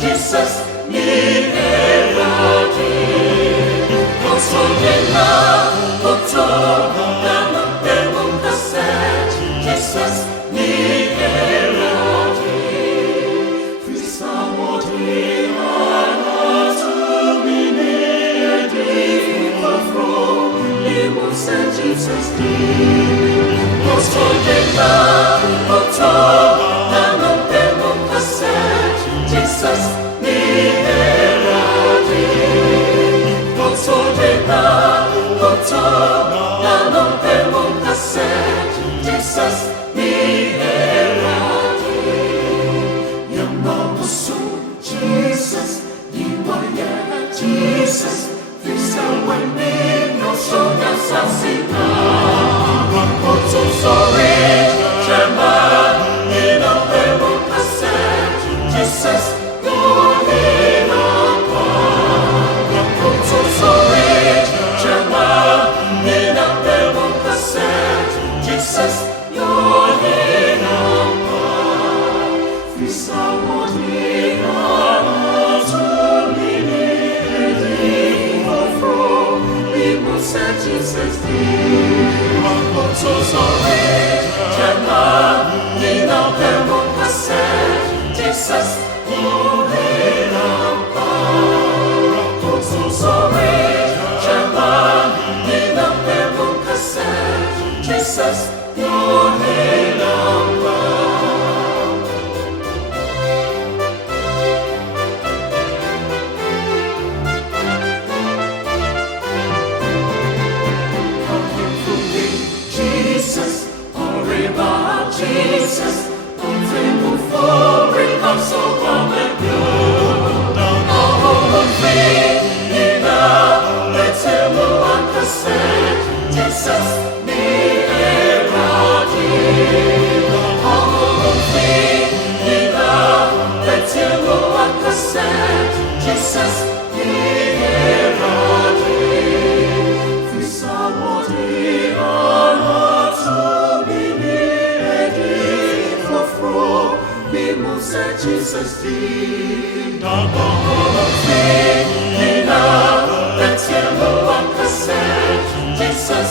Jesus, mi eradi. Consolena, consola, non devo cassare. Jesus, mi eradi. Fissa motiana tu mini edi fafro. Imus et Jesus di. Consolena, consola, non devo cassare. Jesus, mi eradi. Consolena, consola, non devo cassare. Jesus, mi eradi. Yamamusu, Jesus, Iwaya, Jesus, Visa when me no sono assassina. Rapporto sorry, Gemma, non devo cassare. Jesus, you're in our power. I'm so sorry, Gemma, in a devil cassette. Jesus, you're in our power. Fissa motina, to mini, from Imus et Jesus did. I'm so sorry, Gemma, in a devil cassette. Jesus, you're in our power. I'm so sorry, Gemma, in a devil cassette. Jesus, you're in our power. Coming from me, Jesus, arriba, Jesus, continue forward, I'm so come and go. Now on faith, in a let's him on cassette. Jesus, me eradi. Now on faith, in a let's him on cassette. Jesus, me eradi. Fissa motiana tu mini edi fofro. Imus et Jesus did. Now on faith, in a let's him on cassette. Jesus,